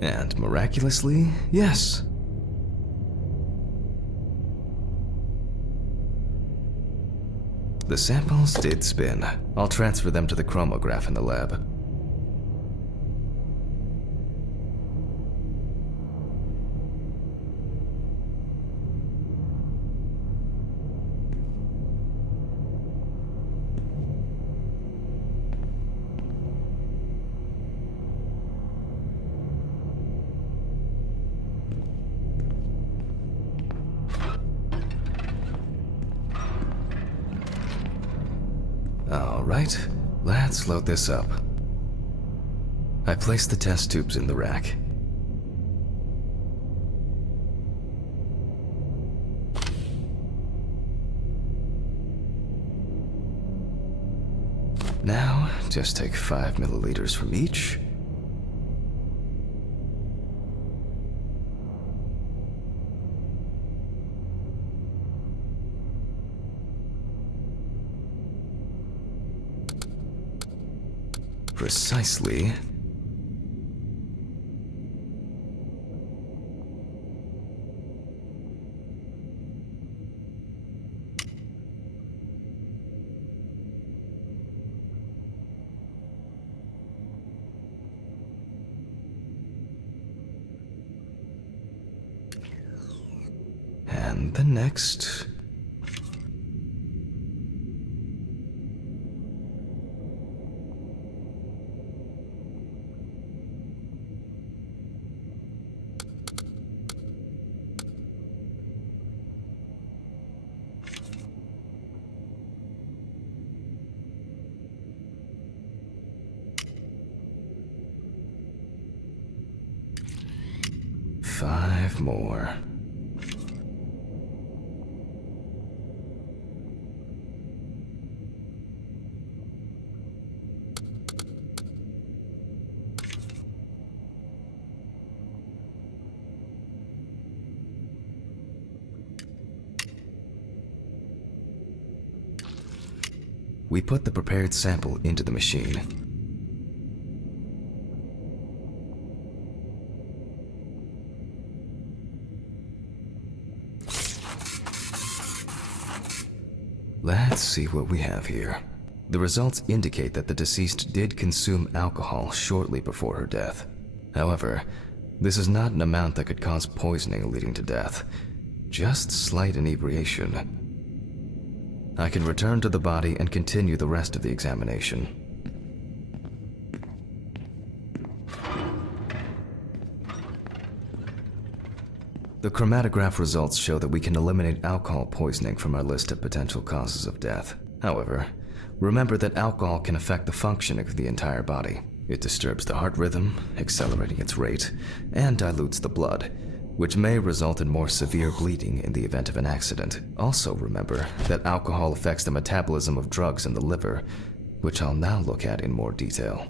And miraculously, yes. The samples did spin. I'll transfer them to the chromograph in the lab. Alright, let's load this up. I placed the test tubes in the rack. Now, just take 5 milliliters from each. Precisely. And the next. Five more. We put the prepared sample into the machine. Let's see what we have here. The results indicate that the deceased did consume alcohol shortly before her death. However, this is not an amount that could cause poisoning leading to death, just slight inebriation. I can return to the body and continue the rest of the examination. The chromatograph results show that we can eliminate alcohol poisoning from our list of potential causes of death. However, remember that alcohol can affect the functioning of the entire body. It disturbs the heart rhythm, accelerating its rate, and dilutes the blood, which may result in more severe bleeding in the event of an accident. Also remember that alcohol affects the metabolism of drugs in the liver, which I'll now look at in more detail.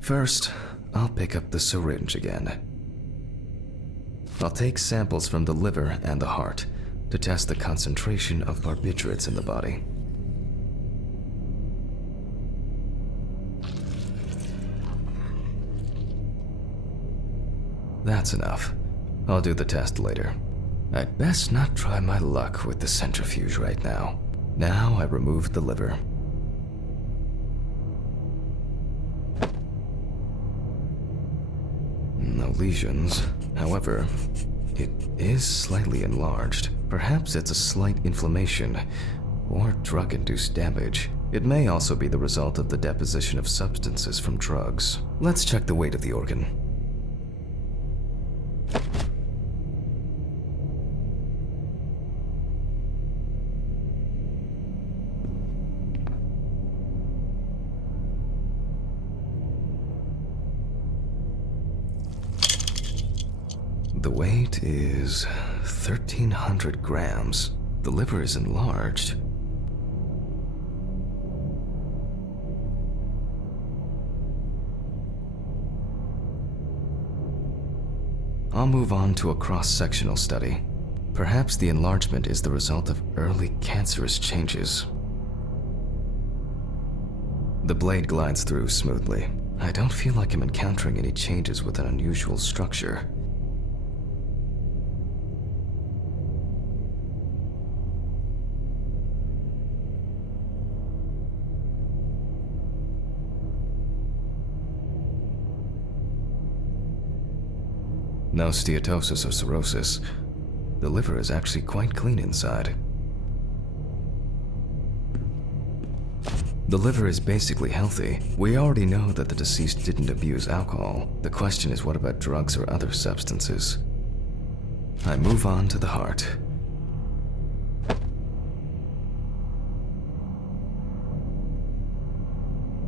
First, I'll pick up the syringe again. I'll take samples from the liver and the heart to test the concentration of barbiturates in the body. That's enough. I'll do the test later. I'd best not try my luck with the centrifuge right now. Now I remove the liver. No lesions. However, it is slightly enlarged. Perhaps it's a slight inflammation or drug-induced damage. It may also be the result of the deposition of substances from drugs. Let's check the weight of the organ. The weight is 1,300 grams. The liver is enlarged. I'll move on to a cross-sectional study. Perhaps the enlargement is the result of early cancerous changes. The blade glides through smoothly. I don't feel like I'm encountering any changes with an unusual structure. No steatosis or cirrhosis. The liver is actually quite clean inside. The liver is basically healthy. We already know that the deceased didn't abuse alcohol. The question is, what about drugs or other substances? I move on to the heart.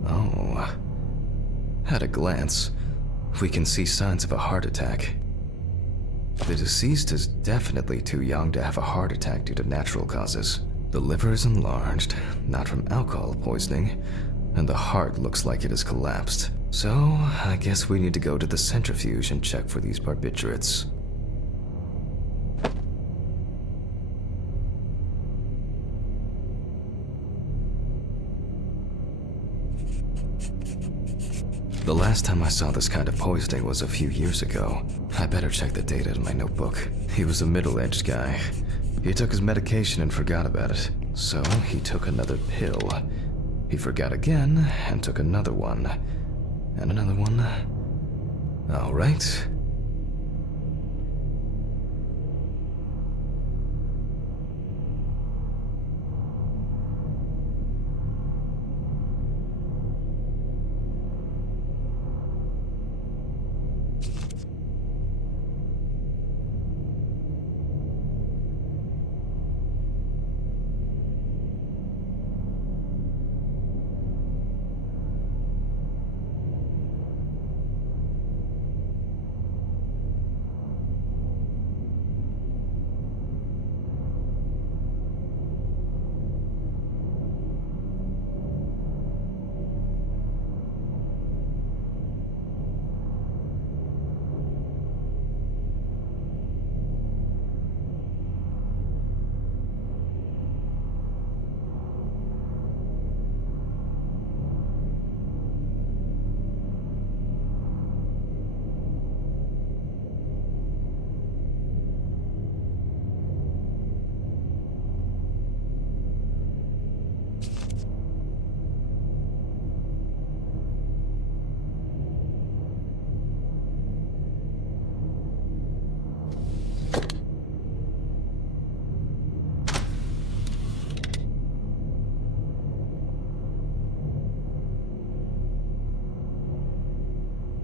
Oh. At a glance, we can see signs of a heart attack. The deceased is definitely too young to have a heart attack due to natural causes. The liver is enlarged, not from alcohol poisoning, and the heart looks like it has collapsed. So, I guess we need to go to the centrifuge and check for these barbiturates. The last time I saw this kind of poisoning was a few years ago. I better check the data in my notebook. He was a middle-aged guy. He took his medication and forgot about it. So he took another pill. He forgot again and took another one. And another one. All right.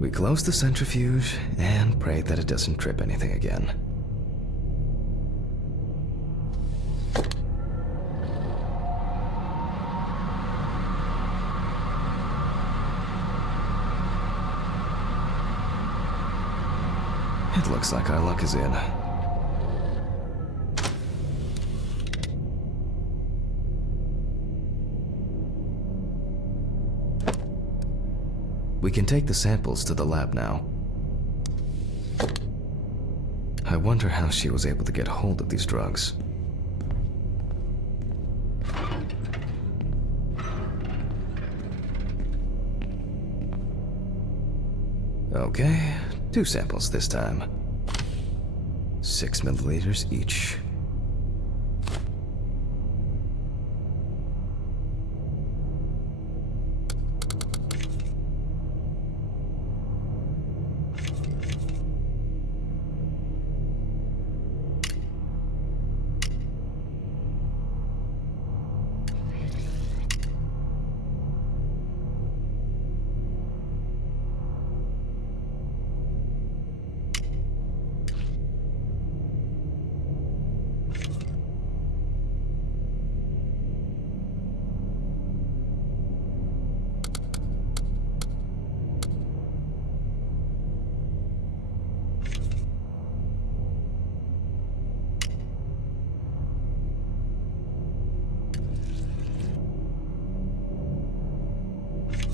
We close the centrifuge and pray that it doesn't trip anything again. It looks like our luck is in. We can take the samples to the lab now. I wonder how she was able to get hold of these drugs. Okay, 2 samples this time. 6 milliliters each.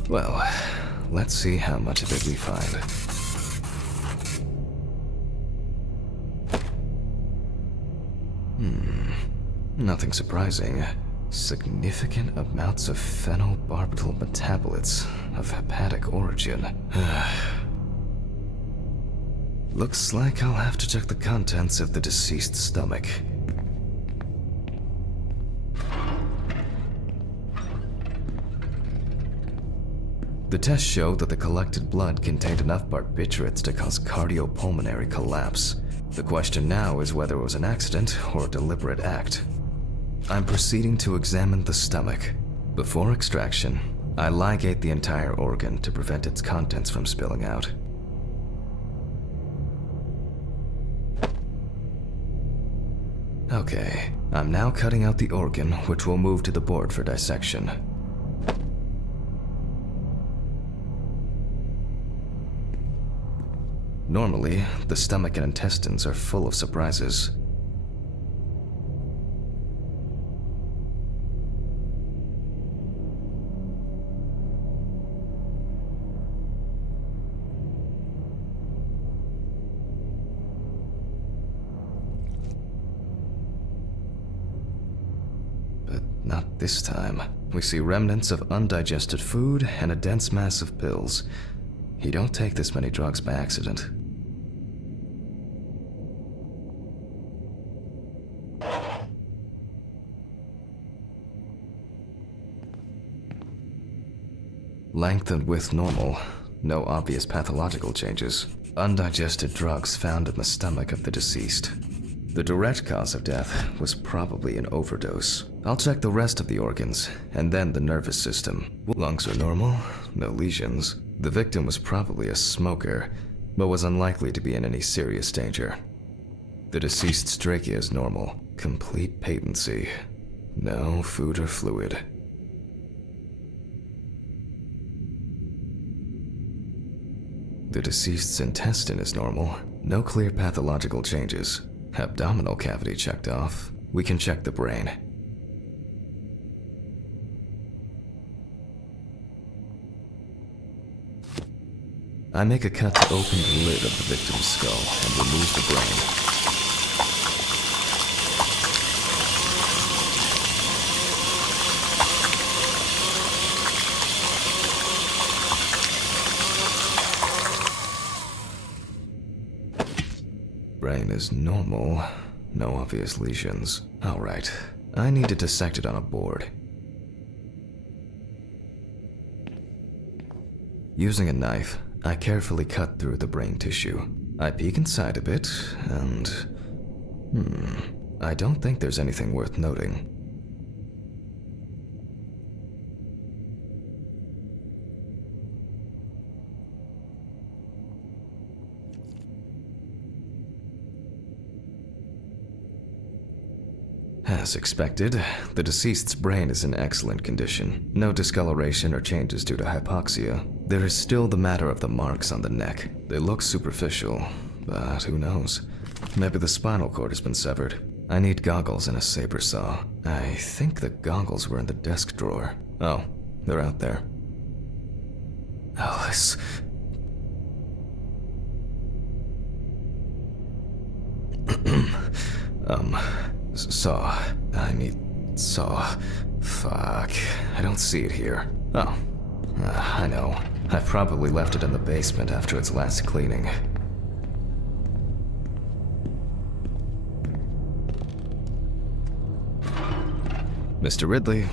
Well, let's see how much of it we find. Nothing surprising. Significant amounts of phenobarbital metabolites of hepatic origin. Looks like I'll have to check the contents of the deceased's stomach. The tests showed that the collected blood contained enough barbiturates to cause cardiopulmonary collapse. The question now is whether it was an accident or a deliberate act. I'm proceeding to examine the stomach. Before extraction, I ligate the entire organ to prevent its contents from spilling out. Okay, I'm now cutting out the organ, which will move to the board for dissection. Normally, the stomach and intestines are full of surprises. But not this time. We see remnants of undigested food and a dense mass of pills. You don't take this many drugs by accident. Length and width normal. No obvious pathological changes. Undigested drugs found in the stomach of the deceased. The direct cause of death was probably an overdose. I'll check the rest of the organs, and then the nervous system. Lungs are normal, no lesions. The victim was probably a smoker, but was unlikely to be in any serious danger. The deceased's trachea is normal. Complete patency. No food or fluid. The deceased's intestine is normal. No clear pathological changes. Abdominal cavity checked off. We can check the brain. I make a cut to open the lid of the victim's skull and remove the brain. Brain is normal. No obvious lesions. Alright. I need to dissect it on a board. Using a knife, I carefully cut through the brain tissue. I peek inside a bit, and... I don't think there's anything worth noting. As expected, the deceased's brain is in excellent condition. No discoloration or changes due to hypoxia. There is still the matter of the marks on the neck. They look superficial, but who knows? Maybe the spinal cord has been severed. I need goggles and a saber saw. I think the goggles were in the desk drawer. Oh, they're out there. Alice. Saw. I need saw. Fuck. I don't see it here. Oh. I know. I probably left it in the basement after its last cleaning. Mr. Ridley,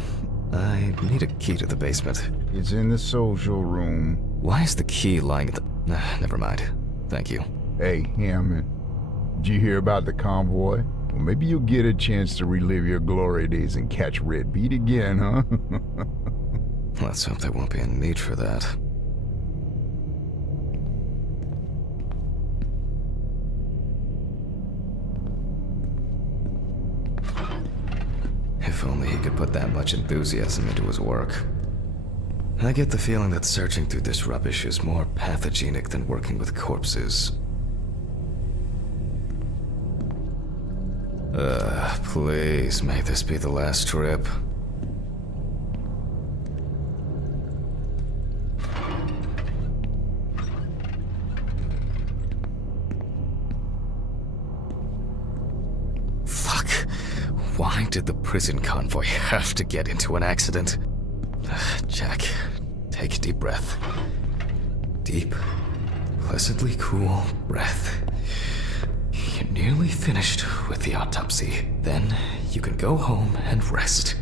I need a key to the basement. It's in the social room. Why is the key lying at the... never mind. Thank you. Hey, Hammond. Did you hear about the convoy? Well, maybe you'll get a chance to relive your glory days and catch Red Beat again, huh? Let's hope there won't be a need for that. If only he could put that much enthusiasm into his work. I get the feeling that searching through this rubbish is more pathogenic than working with corpses. Please, may this be the last trip. Why did the prison convoy have to get into an accident? Jack, take a deep breath. Deep, pleasantly cool breath. You're nearly finished with the autopsy. Then you can go home and rest.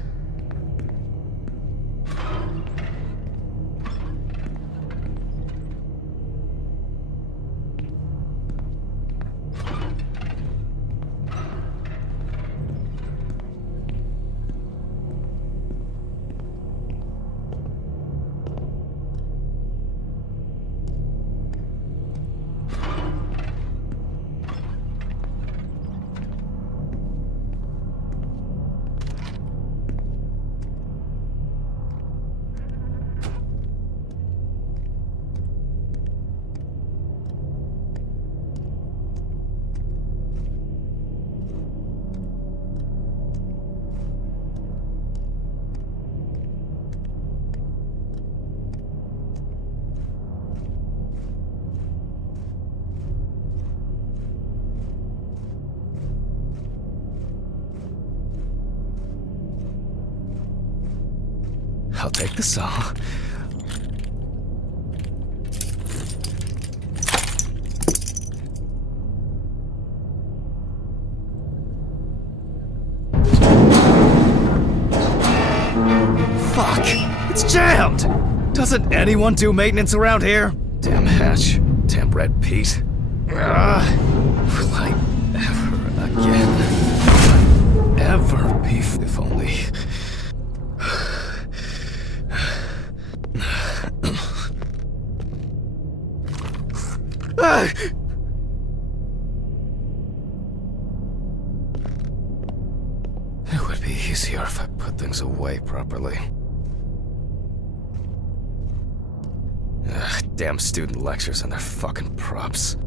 I'll take the saw. Fuck! It's jammed! Doesn't anyone do maintenance around here? Damn hatch. Damn red Pete. Will I ever again? Ever be if only. It would be easier if I put things away properly. Damn student lectures and their fucking props.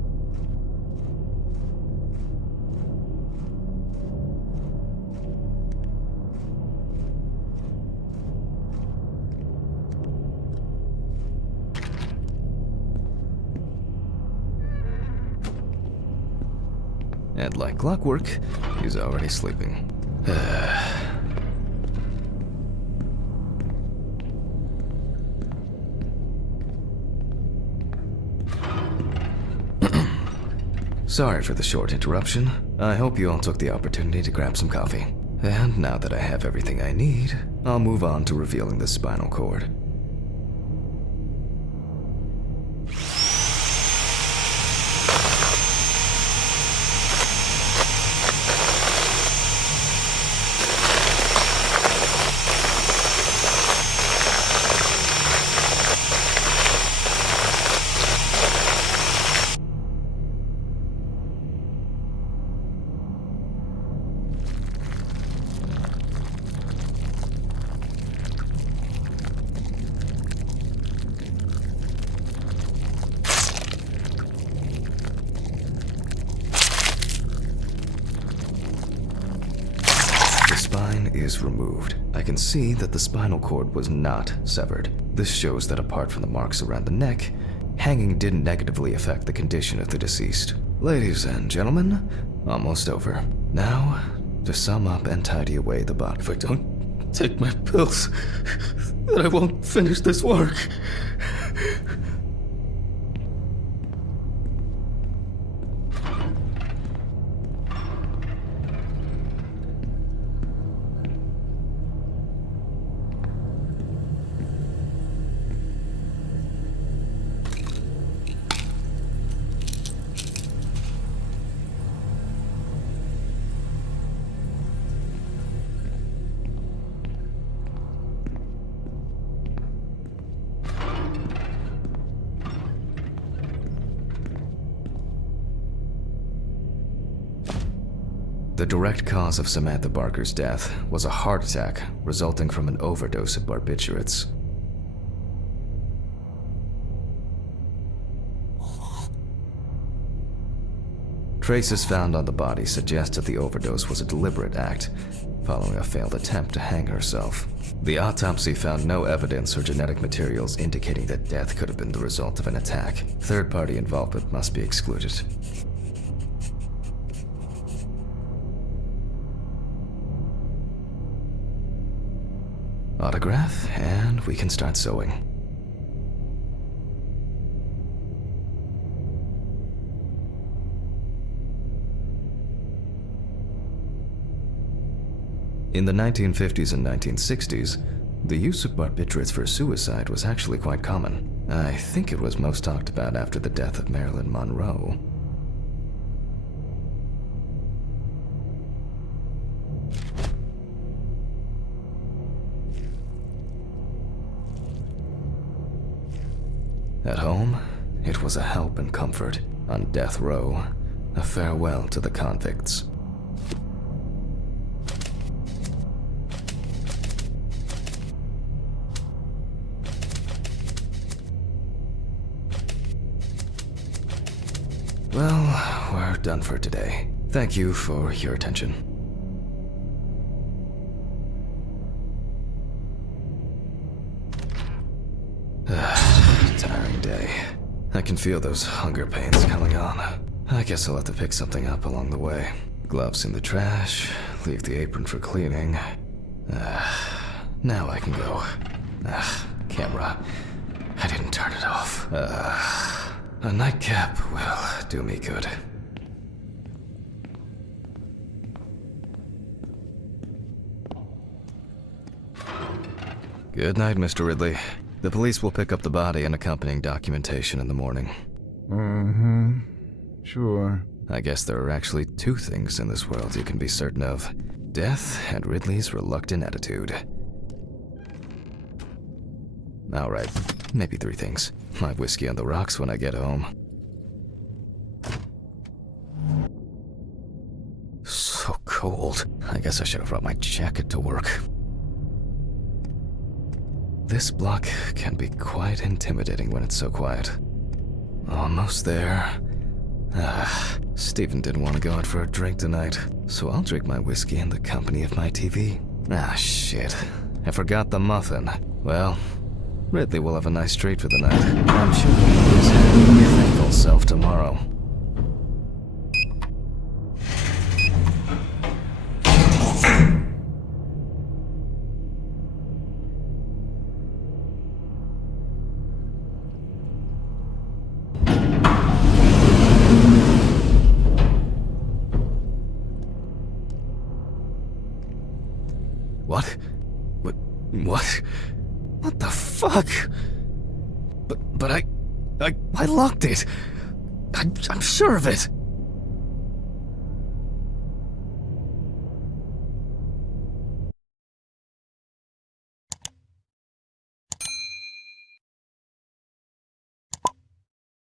And like clockwork, he's already sleeping. Sorry for the short interruption. I hope you all took the opportunity to grab some coffee. And now that I have everything I need, I'll move on to revealing the spinal cord. Is removed. I can see that the spinal cord was not severed. This shows that apart from the marks around the neck, hanging didn't negatively affect the condition of the deceased. Ladies and gentlemen, almost over. Now, to sum up and tidy away the body. If I don't take my pills, then I won't finish this work. The direct cause of Samantha Barker's death was a heart attack resulting from an overdose of barbiturates. Traces found on the body suggest that the overdose was a deliberate act, following a failed attempt to hang herself. The autopsy found no evidence or genetic materials indicating that death could have been the result of an attack. Third-party involvement must be excluded. Autograph, and we can start sewing. In the 1950s and 1960s, the use of barbiturates for suicide was actually quite common. I think it was most talked about after the death of Marilyn Monroe. At home, it was a help and comfort. On death row, a farewell to the convicts. Well, we're done for today. Thank you for your attention. Tiring day. I can feel those hunger pains coming on. I guess I'll have to pick something up along the way. Gloves in the trash, leave the apron for cleaning. Now I can go. Camera. I didn't turn it off. A nightcap will do me good. Good night, Mr. Ridley. The police will pick up the body and accompanying documentation in the morning. Sure. I guess there are actually two things in this world you can be certain of. Death and Ridley's reluctant attitude. Alright, maybe three things. My whiskey on the rocks when I get home. So cold. I guess I should have brought my jacket to work. This block can be quite intimidating when it's so quiet. Almost there. Stephen didn't want to go out for a drink tonight, so I'll drink my whiskey in the company of my TV. Shit. I forgot the muffin. Well, Ridley will have a nice treat for the night. I'm sure he'll be his happy, thankful self tomorrow. What? What? What the fuck? But I locked it. I'm sure of it.